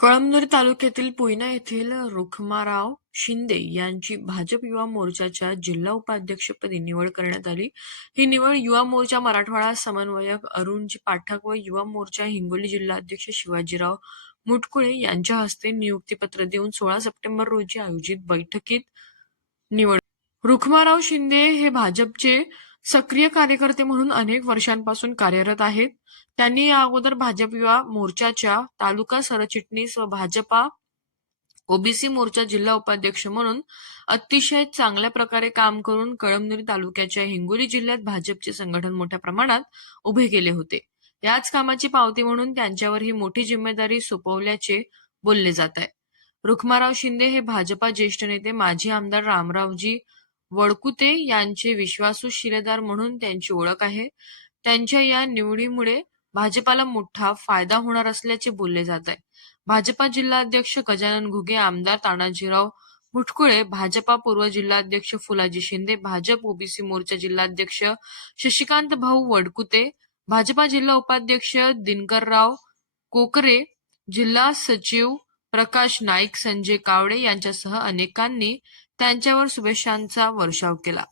कळमनुरी तालुक्यातील पुयना येथील रुखमाराव शिंदे यांची भाजप युवा मोर्चाच्या जिल्हा उपाध्यक्षपदी निवड करण्यात आली. ही निवड युवा मोर्चा मराठवाडा समन्वयक अरुणजी पाठक व युवा मोर्चा हिंगोली जिल्हाध्यक्ष शिवाजीराव मुटकुळे यांच्या हस्ते नियुक्तीपत्र देऊन सोळा सप्टेंबर रोजी आयोजित बैठकीत निवड रुखमाराव शिंदे हे भाजपचे सक्रिय कार्यकर्ते म्हणून अनेक वर्षांपासून कार्यरत आहेत. त्यांनी या अगोदर भाजप युवा मोर्चाच्या तालुका सरचिटणीस व भाजपा ओबीसी मोर्चा जिल्हा उपाध्यक्ष म्हणून अतिशय चांगल्या प्रकारे काम करून कळमनुरी तालुक्याच्या हिंगोली जिल्ह्यात भाजपचे संघटन मोठ्या प्रमाणात उभे केले होते. याच कामाची पावती म्हणून त्यांच्यावर ही मोठी जिम्मेदारी सोपवल्याचे बोलले जात आहे. रुखमाराव शिंदे हे भाजपा ज्येष्ठ नेते माजी आमदार रामरावजी वडकुते यांचे विश्वासू शिलेदार म्हणून त्यांची ओळख आहे. त्यांच्या या निवडीमुळे भाजपाला मोठा फायदा होणार असल्याचे बोलले जात आहे. भाजपा जिल्हाध्यक्ष गजानन घुगे आमदार तानाजीराव मुटकुळे भाजपा पूर्व जिल्हाध्यक्ष फुलाजी शिंदे भाजप ओबीसी मोर्चा जिल्हाध्यक्ष शशिकांत भाऊ वडकुते भाजपा जिल्हा उपाध्यक्ष दिनकरराव कोकरे जिल्हा सचिव प्रकाश नाईक संजय कावडे यांच्यासह अनेकांनी त्यांच्यावर शुभेच्छांचा वर्षाव केला.